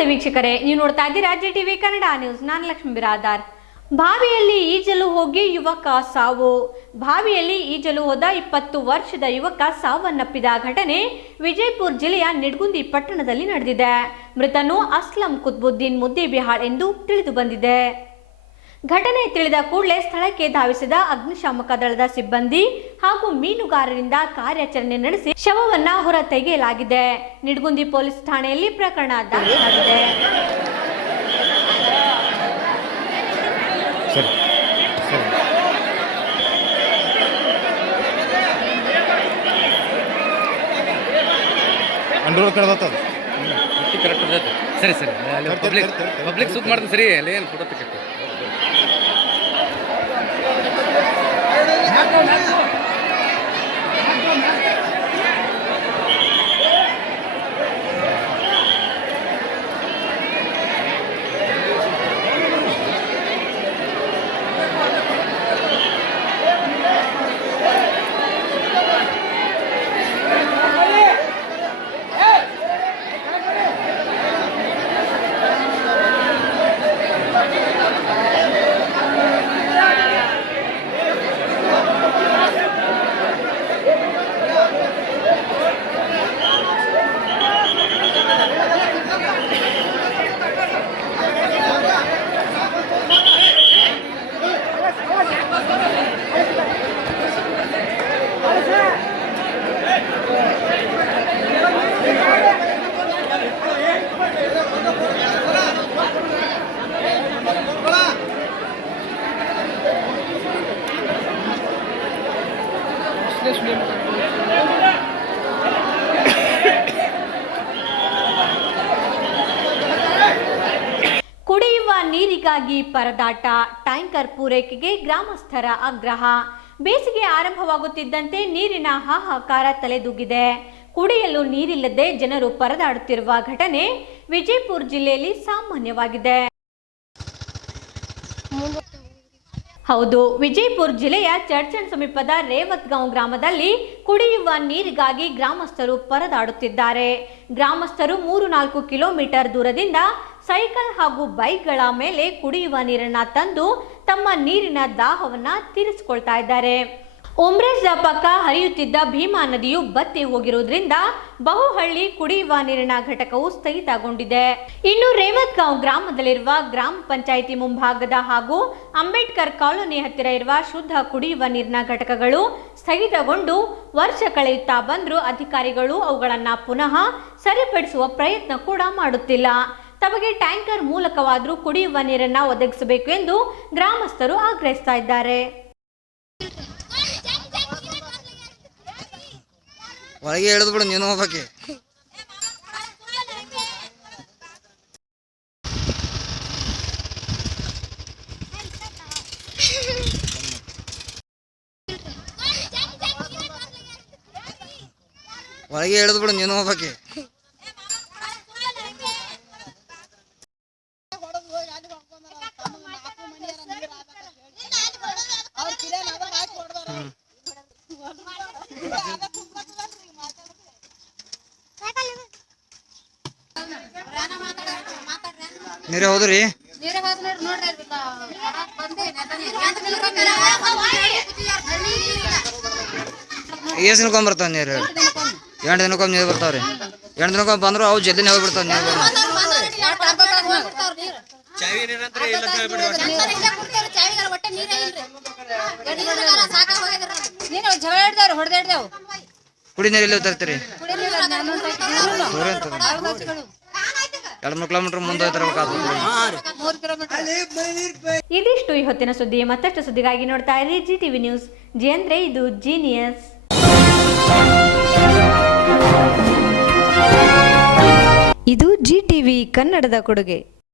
ನಮಸ್ತೆ ವೀಕ್ಷಕರೇ, ನೀವು ನೋಡ್ತಾ ಇದ್ದೀರಾ ಜೆ ಟಿವಿ ಕನ್ನಡ ನ್ಯೂಸ್. ನಾನು ಲಕ್ಷ್ಮೀ ಬಿರಾದಾರ್. ಬಾವಿಯಲ್ಲಿ ಈಜಲು ಹೋಗಿ ಯುವಕ ಸಾವು. ಬಾವಿಯಲ್ಲಿ ಈಜಲು ಹೋದ ಇಪ್ಪತ್ತು ವರ್ಷದ ಯುವಕ ಸಾವನ್ನಪ್ಪಿದ ಘಟನೆ ವಿಜಯಪುರ ಜಿಲ್ಲೆಯ ನಿಡ್ಗುಂದಿ ಪಟ್ಟಣದಲ್ಲಿ ನಡೆದಿದೆ. ಮೃತನು ಅಸ್ಲಂ ಕುತ್ಬುದ್ದೀನ್ ಮುದ್ದೇಬಿಹಾಳ್ ಎಂದು ತಿಳಿದು ಬಂದಿದೆ. ಘಟನೆ ತಿಳಿದ ಕೂಡಲೇ ಸ್ಥಳಕ್ಕೆ ಧಾವಿಸಿದ ಅಗ್ನಿಶಾಮಕ ದಳದ ಸಿಬ್ಬಂದಿ ಹಾಗೂ ಮೀನುಗಾರರಿಂದ ಕಾರ್ಯಾಚರಣೆ ನಡೆಸಿ ಶವವನ್ನ ಹೊರ ತೆಗೆಯಲಾಗಿದೆ ನಿಡ್ಗುಂದಿ ಪೊಲೀಸ್ ಠಾಣೆಯಲ್ಲಿ ಪ್ರಕರಣ ದಾಖಲಾಗಿದೆ ಸರಿ ಸರಿ ಅಂಡೂರು ಕರೆಕ್ಟ್ ಇರ್ತೈತೆ ಸರಿ ಸರಿ ಪಬ್ಲಿಕ್. ಪಬ್ಲಿಕ್ ಸೂಟ್ ಮಾಡಿದ್ರೆ ಸರಿ ಅಲ್ಲಿ ಏನು ಫೋಟೋ ತೆಗಿತ್ತು ಕುಡಿಯುವ ನೀರಿಗಾಗಿ ಪರದಾಟ, ಟ್ಯಾಂಕರ್ ಪೂರೈಕೆಗೆ ಗ್ರಾಮಸ್ಥರ ಆಗ್ರಹ. ಬೇಸಿಗೆ ಆರಂಭವಾಗುತ್ತಿದ್ದಂತೆ ನೀರಿನ ಹಾಹಾಕಾರ ತಲೆದೂಗಿದೆ. ಕುಡಿಯಲು ನೀರಿಲ್ಲದೆ ಜನರು ಪರದಾಡುತ್ತಿರುವ ಘಟನೆ ವಿಜಯಪುರ ಜಿಲ್ಲೆಯಲ್ಲಿ ಸಾಮಾನ್ಯವಾಗಿದೆ. ಹೌದು, ವಿಜಯಪುರ ಜಿಲ್ಲೆಯ ಚರ್ಚನ್ ಸಮೀಪದ ರೇವತ್ಗಾಂವ್ ಗ್ರಾಮದಲ್ಲಿ ಕುಡಿಯುವ ನೀರಿಗಾಗಿ ಗ್ರಾಮಸ್ಥರು ಪರದಾಡುತ್ತಿದ್ದಾರೆ. ಗ್ರಾಮಸ್ಥರು ಮೂರು ನಾಲ್ಕು ಕಿಲೋಮೀಟರ್ ದೂರದಿಂದ ಸೈಕಲ್ ಹಾಗೂ ಬೈಕ್ಗಳ ಮೇಲೆ ಕುಡಿಯುವ ನೀರನ್ನ ತಂದು ತಮ್ಮ ನೀರಿನ ದಾಹವನ್ನ ತೀರಿಸಿಕೊಳ್ತಾ ಇದ್ದಾರೆ. ಉಮ್ರೆಸ್ ಪಕ್ಕ ಹರಿಯುತ್ತಿದ್ದ ಭೀಮಾ ನದಿಯು ಬತ್ತಿ ಹೋಗಿರುವುದರಿಂದ ಬಹುಹಳ್ಳಿ ಕುಡಿಯುವ ನೀರಿನ ಘಟಕವು ಸ್ಥಗಿತಗೊಂಡಿದೆ. ಇನ್ನು ರೇವತ್ಗಾಂವ್ ಗ್ರಾಮದಲ್ಲಿರುವ ಗ್ರಾಮ ಪಂಚಾಯಿತಿ ಮುಂಭಾಗದ ಹಾಗೂ ಅಂಬೇಡ್ಕರ್ ಕಾಲೋನಿ ಹತ್ತಿರ ಇರುವ ಶುದ್ಧ ಕುಡಿಯುವ ನೀರಿನ ಘಟಕಗಳು ಸ್ಥಗಿತಗೊಂಡು ವರ್ಷ ಕಳೆಯುತ್ತಾ ಬಂದರೂ ಅಧಿಕಾರಿಗಳು ಅವುಗಳನ್ನು ಪುನಃ ಸರಿಪಡಿಸುವ ಪ್ರಯತ್ನ ಕೂಡ ಮಾಡುತ್ತಿಲ್ಲ. ತಮಗೆ ಟ್ಯಾಂಕರ್ ಮೂಲಕವಾದರೂ ಕುಡಿಯುವ ನೀರನ್ನ ಒದಗಿಸಬೇಕು ಎಂದು ಗ್ರಾಮಸ್ಥರು ಆಗ್ರಹಿಸ್ತಾ ಇದ್ದಾರೆ. ಒಳಗೆ ಎಳೆದು ಬಿಡು, ನೀನು ಹೋಗಕ್ಕೆ ನೀರೇ ಹೋದ್ರಿ? ಎಷ್ಟು ದಿನಕ್ಕೊಮ್ಮೆ ಬರ್ತಾವ ನೀರು? ಎಂಟು ದಿನಕ್ಕೊಮ್ಮೆ ನೀರು ಬರ್ತಾವ್ರಿ. ಎಂಟು ದಿನಕ್ಕೊಮ್ಮೆ ಬಂದ್ರು ಅವು ಜಲ್ದಿನೇ ಹೋಗ್ಬಿಡ್ತಾವ ನೀರು ನೀನು ಜಗಳ ಹಿಡ್ದಾರ ಹೊಡೆದಾಡ್ದೇವು. ಕುಡಿ ನೀರು ಎಲ್ಲಿ ತರ್ತೀರಿ ದೂರ ಇರ್ತದೆ. ಎರಡು ಮೂರು ಕಿಲೋಮೀಟ್ರ್ ಮುಂದೆ ತರಬೇಕಾಗ್ತದೆ ಮೂರು ಕಿಲೋಮೀಟರ್ ಇದಿಷ್ಟು ಈ ಹೊತ್ತಿನ ಸುದ್ದಿ. ಮತ್ತಷ್ಟು ಸುದ್ದಿಗಾಗಿ ನೋಡ್ತಾ ಇರಿ. G TV news. ಜಿ ಅಂದ್ರೆ ಇದು ಜೀನಿಯಸ್. ಇದು ಜಿ ಟಿವಿ ಕನ್ನಡದ ಕೊಡುಗೆ.